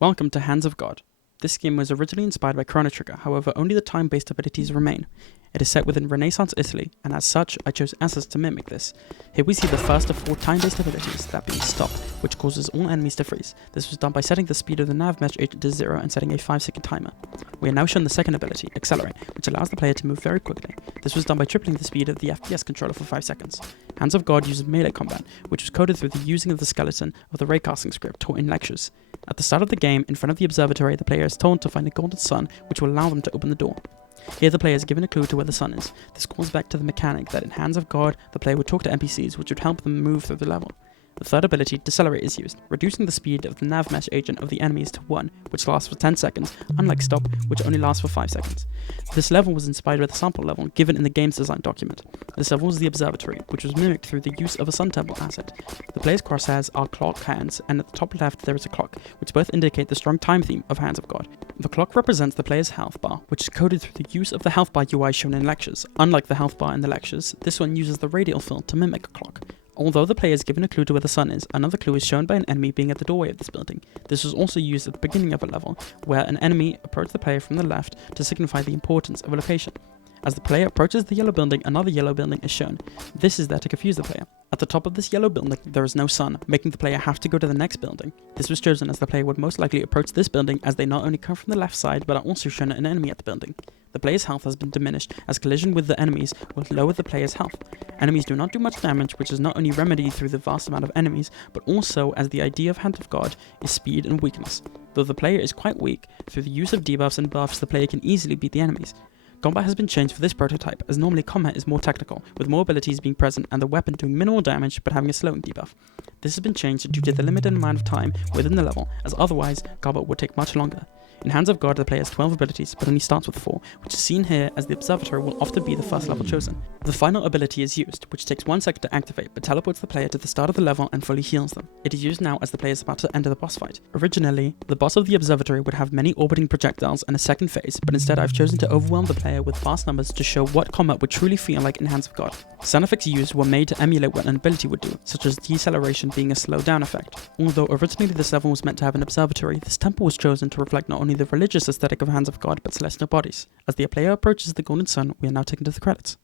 Welcome to Hands of God. This game was originally inspired by Chrono Trigger, however only the time-based abilities remain. It is set within Renaissance Italy, and as such, I chose Essos to mimic this. Here we see the first of 4 time-based abilities, that being Stop, which causes all enemies to freeze. This was done by setting the speed of the nav mesh agent to 0 and setting a 5-second timer. We are now shown the second ability, Accelerate, which allows the player to move very quickly. This was done by tripling the speed of the FPS controller for 5 seconds. Hands of God uses melee combat, which was coded through the using of the skeleton of the raycasting script taught in lectures. At the start of the game, in front of the observatory, the player is told to find a golden sun, which will allow them to open the door. Here the player is given a clue to where the sun is. This calls back to the mechanic that in Hands of God, the player would talk to NPCs, which would help them move through the level. The third ability, Decelerate, is used, reducing the speed of the nav mesh agent of the enemies to 1, which lasts for 10 seconds, unlike Stop, which only lasts for 5 seconds. This level was inspired by the sample level given in the game's design document. This level was the observatory, which was mimicked through the use of a sun temple asset. The player's crosshairs are clock hands, and at the top left there is a clock, which both indicate the strong time theme of Hands of God. The clock represents the player's health bar, which is coded through the use of the health bar UI shown in lectures. Unlike the health bar in the lectures, this one uses the radial fill to mimic a clock. Although the player is given a clue to where the sun is, another clue is shown by an enemy being at the doorway of this building. This was also used at the beginning of a level, where an enemy approached the player from the left to signify the importance of a location. As the player approaches the yellow building, another yellow building is shown. This is there to confuse the player. At the top of this yellow building, there is no sun, making the player have to go to the next building. This was chosen as the player would most likely approach this building, as they not only come from the left side, but are also shown an enemy at the building. The player's health has been diminished, as collision with the enemies will lower the player's health. Enemies do not do much damage, which is not only remedied through the vast amount of enemies, but also as the idea of Hand of God is speed and weakness. Though the player is quite weak, through the use of debuffs and buffs the player can easily beat the enemies. Combat has been changed for this prototype, as normally combat is more technical, with more abilities being present and the weapon doing minimal damage but having a slowing debuff. This has been changed due to the limited amount of time within the level, as otherwise combat would take much longer. In Hands of God, the player has 12 abilities, but only starts with 4, which is seen here as the observatory will often be the first level chosen. The final ability is used, which takes 1 second to activate, but teleports the player to the start of the level and fully heals them. It is used now as the player is about to enter the boss fight. Originally, the boss of the observatory would have many orbiting projectiles and a second phase, but instead I've chosen to overwhelm the player with vast numbers to show what combat would truly feel like in Hands of God. Sound effects used were made to emulate what an ability would do, such as deceleration being a slow down effect. Although originally this level was meant to have an observatory, this temple was chosen to reflect not only the religious aesthetic of Hands of God, but celestial bodies. As the player approaches the golden sun, we are now taken to the credits.